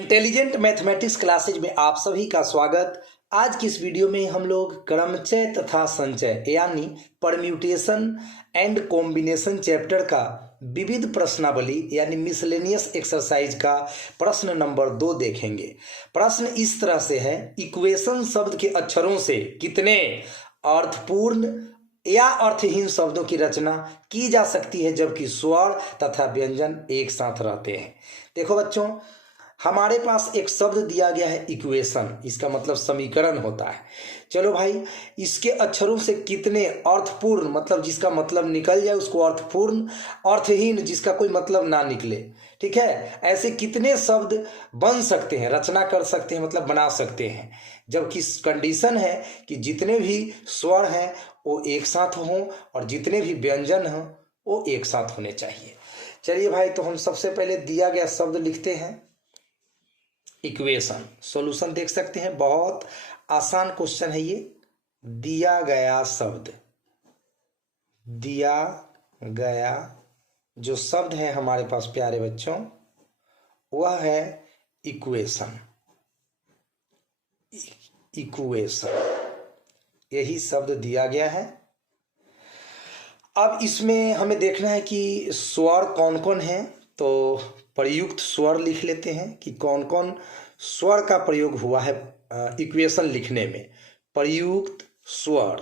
Intelligent mathematics classes में आप सभी का स्वागत। आज की इस वीडियो में हम लोग क्रमचय तथा संचय यानी परम्यूटेशन एंड कॉम्बिनेशन चैप्टर का विविध प्रश्नावली यानी मिसलेनियस एक्सरसाइज का प्रश्न नंबर 2 देखेंगे। प्रश्न इस तरह से है, इक्वेशन शब्द के अक्षरों से कितने अर्थपूर्ण या अर्थहीन शब्दों की रचना की जा सकती है जबकि स्वर तथा व्यंजन एक साथ रहते हैं। देखो बच्चों, हमारे पास एक शब्द दिया गया है इक्वेशन, इसका मतलब समीकरण होता है। चलो भाई, इसके अक्षरों से कितने अर्थपूर्ण मतलब जिसका मतलब निकल जाए उसको अर्थपूर्ण, अर्थहीन जिसका कोई मतलब ना निकले, ठीक है, ऐसे कितने शब्द बन सकते हैं, रचना कर सकते हैं, मतलब बना सकते हैं, जबकि कंडीशन है कि जितने भी स्वर हैं वो एक साथ हों और जितने भी व्यंजन हों वो एक साथ होने चाहिए। चलिए भाई, तो हम सबसे पहले दिया गया शब्द लिखते हैं इक्वेशन। सॉल्यूशन देख सकते हैं, बहुत आसान क्वेश्चन है ये। दिया गया शब्द, दिया गया जो शब्द है हमारे पास प्यारे बच्चों वह है इक्वेशन। इक्वेशन यही शब्द दिया गया है। अब इसमें हमें देखना है कि स्वर कौन कौन है, तो प्रयुक्त स्वर लिख लेते हैं कि कौन कौन स्वर का प्रयोग हुआ है इक्वेशन लिखने में। प्रयुक्त स्वर,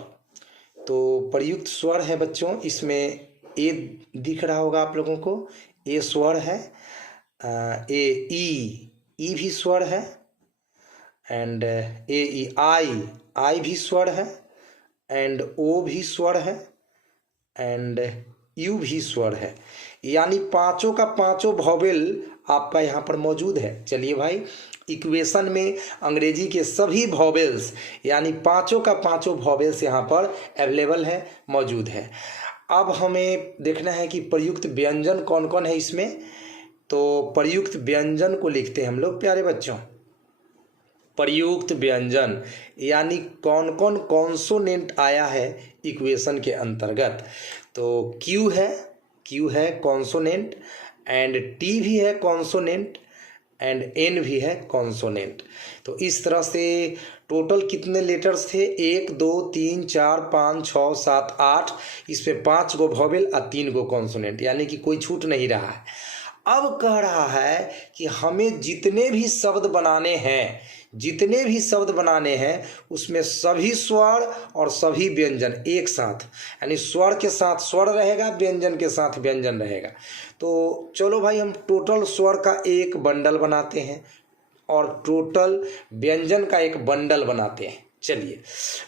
तो प्रयुक्त स्वर है बच्चों, इसमें ए दिख रहा होगा आप लोगों को, ए स्वर है, ए ई भी स्वर है, एंड ए ई आई भी स्वर है, एंड ओ भी स्वर है, एंड यू भी स्वर है, यानी पांचों का पांचों वॉवेल आपका यहाँ पर मौजूद है। चलिए भाई, इक्वेशन में अंग्रेजी के सभी वॉवेल्स यानी पांचों का पांचों वॉवेल्स यहाँ पर अवेलेबल है, मौजूद है। अब हमें देखना है कि प्रयुक्त व्यंजन कौन कौन है इसमें, तो प्रयुक्त व्यंजन को लिखते हैं हम लोग प्यारे बच्चों। प्रयुक्त व्यंजन यानी कौन कौन कॉन्सोनेंट आया है इक्वेशन के अंतर्गत, तो क्यू है कॉन्सोनेंट, एंड टी भी है कॉन्सोनेंट, एंड एन भी है कॉन्सोनेंट। तो इस तरह से टोटल कितने लेटर्स थे, 1 2 3 4 5 6 7 8, इसमें 5 गो वॉवेल और 3 गो कॉन्सोनेंट, यानी कि कोई छूट नहीं रहा है। अब कह रहा है कि हमें जितने भी शब्द बनाने हैं उसमें सभी स्वर और सभी व्यंजन एक साथ, यानी स्वर के साथ स्वर रहेगा, व्यंजन के साथ व्यंजन रहेगा। तो चलो भाई, हम टोटल स्वर का एक बंडल बनाते हैं और टोटल व्यंजन का एक बंडल बनाते हैं। चलिए,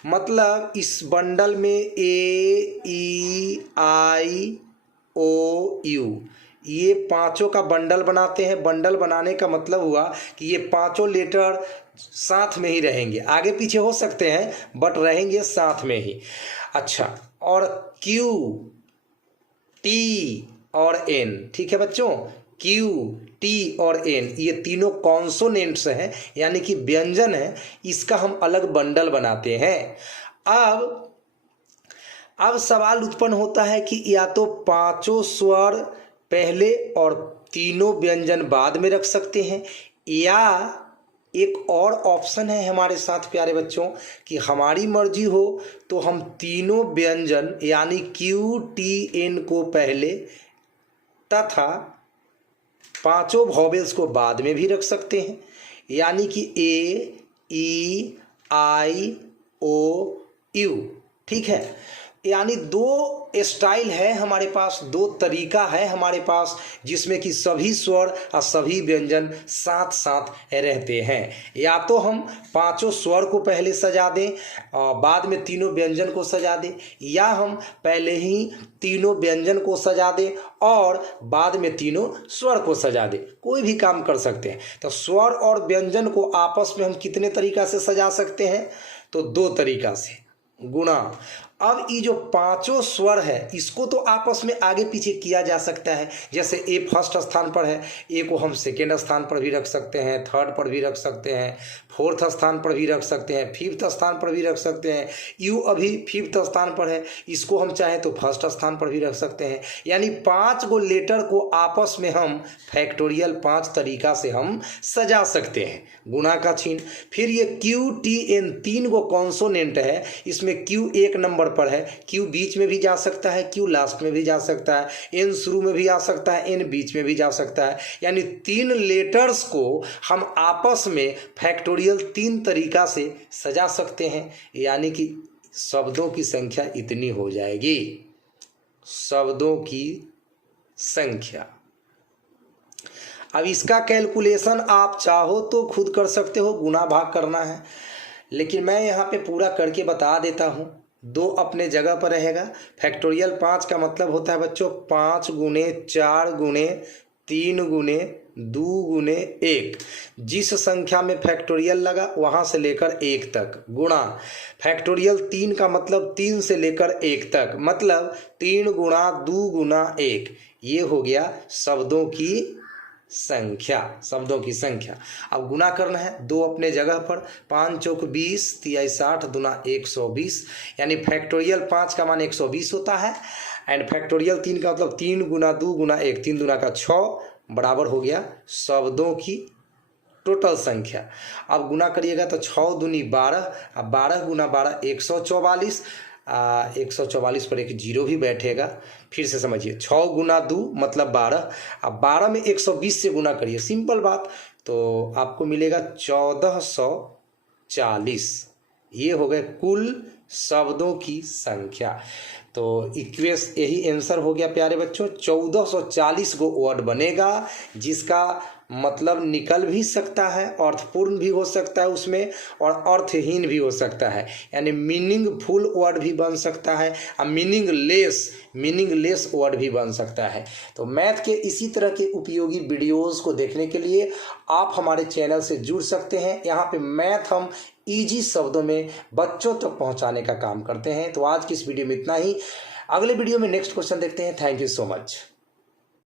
मतलब इस बंडल में ए ई आई ओ यू ये पांचों का बंडल बनाते हैं। बंडल बनाने का मतलब हुआ कि ये पांचों लेटर साथ में ही रहेंगे, आगे पीछे हो सकते हैं बट रहेंगे साथ में ही। अच्छा, और क्यू टी और एन, ठीक है बच्चों, क्यू टी और एन ये तीनों कॉन्सोनेंट्स हैं यानी कि व्यंजन है, इसका हम अलग बंडल बनाते हैं। अब सवाल उत्पन्न होता है कि या तो पांचों स्वर पहले और तीनों व्यंजन बाद में रख सकते हैं, या एक और ऑप्शन है हमारे साथ प्यारे बच्चों कि हमारी मर्जी हो तो हम तीनों व्यंजन यानी क्यू टी एन को पहले तथा पांचों वॉवेल्स को बाद में भी रख सकते हैं, यानी कि ए ई आई ओ यू, ठीक है। यानी दो स्टाइल है हमारे पास, दो तरीका है हमारे पास जिसमें कि सभी स्वर और सभी व्यंजन साथ साथ रहते हैं। या तो हम पांचों स्वर को पहले सजा दें और बाद में तीनों व्यंजन को सजा दें, या हम पहले ही तीनों व्यंजन को सजा दें और बाद में तीनों स्वर को सजा दें, कोई भी काम कर सकते हैं। तो स्वर और व्यंजन को आपस में हम कितने तरीका से सजा सकते हैं, तो 2 तरीका से, गुणा। अब ये जो पांचों स्वर है इसको तो आपस में आगे पीछे किया जा सकता है। जैसे ए फर्स्ट स्थान पर है, ए को हम सेकेंड स्थान पर भी रख सकते हैं, थर्ड पर भी रख सकते हैं, फोर्थ स्थान पर भी रख सकते हैं, फिफ्थ स्थान पर भी रख सकते हैं। यू अभी फिफ्थ स्थान पर है, इसको हम चाहें तो फर्स्ट स्थान पर भी रख सकते हैं। यानी 5 गो लेटर को आपस में हम फैक्टोरियल 5 तरीका से हम सजा सकते हैं। गुणा का चिन्ह, फिर ये क्यू टी एन 3 गो कॉन्सोनेंट है, इसमें क्यू 1 नंबर पर है, क्यू बीच में भी जा सकता है, क्यू लास्ट में भी जा सकता है, एन शुरू में भी आ सकता है, एन बीच में भी जा सकता है। यानी 3 लेटर्स को हम आपस में फैक्टोरियल 3 तरीका से सजा सकते हैं। यानी कि शब्दों की संख्या इतनी हो जाएगी, शब्दों की संख्या। अब इसका कैलकुलेशन आप चाहो तो खुद कर सकते हो, गुना भाग करना है, लेकिन मैं यहाँ पे पूरा करके बता देता हूँ। 2 अपने जगह पर रहेगा। फैक्टोरियल 5 का मतलब होता है बच्चों 5 गुने 4 गुने 3 गुने 2 गुने 1। जिस संख्या में फैक्टोरियल लगा वहाँ से लेकर 1 तक, गुणा फैक्टोरियल 3 का मतलब 3 से लेकर 1 तक, मतलब 3 गुणा 2 गुना 1। ये हो गया शब्दों की संख्या, शब्दों की संख्या। अब गुना करना है 2 अपने जगह पर, 5 चौक 20, 3 60 दूना 120। यानी फैक्टोरियल 5 का मान 120 होता है, एंड फैक्टोरियल 3 का मतलब 3 गुना 2 गुना 1, 3 दूना का 6 बराबर हो गया शब्दों की टोटल संख्या। अब गुना करिएगा तो 6 दूनी 12, अब 12 गुना 12 144, 144 पर एक जीरो भी बैठेगा। फिर से समझिए, 6 गुना 2 मतलब 12, अब 12 में 120 से गुना करिए, सिंपल बात, तो आपको मिलेगा 1440। ये हो गए कुल शब्दों की संख्या। तो इक्वेश यही आंसर हो गया प्यारे बच्चों। 1440 गो वर्ड बनेगा, जिसका मतलब निकल भी सकता है, अर्थपूर्ण भी हो सकता है उसमें, और अर्थहीन भी हो सकता है। यानी मीनिंगफुल वर्ड भी बन सकता है और मीनिंगलेस वर्ड भी बन सकता है। तो मैथ के इसी तरह के उपयोगी वीडियोस को देखने के लिए आप हमारे चैनल से जुड़ सकते हैं। यहाँ पे मैथ हम इजी शब्दों में बच्चों तक पहुँचाने का काम करते हैं। तो आज की इस वीडियो में इतना ही, अगले वीडियो में नेक्स्ट क्वेश्चन देखते हैं। Thank you so much.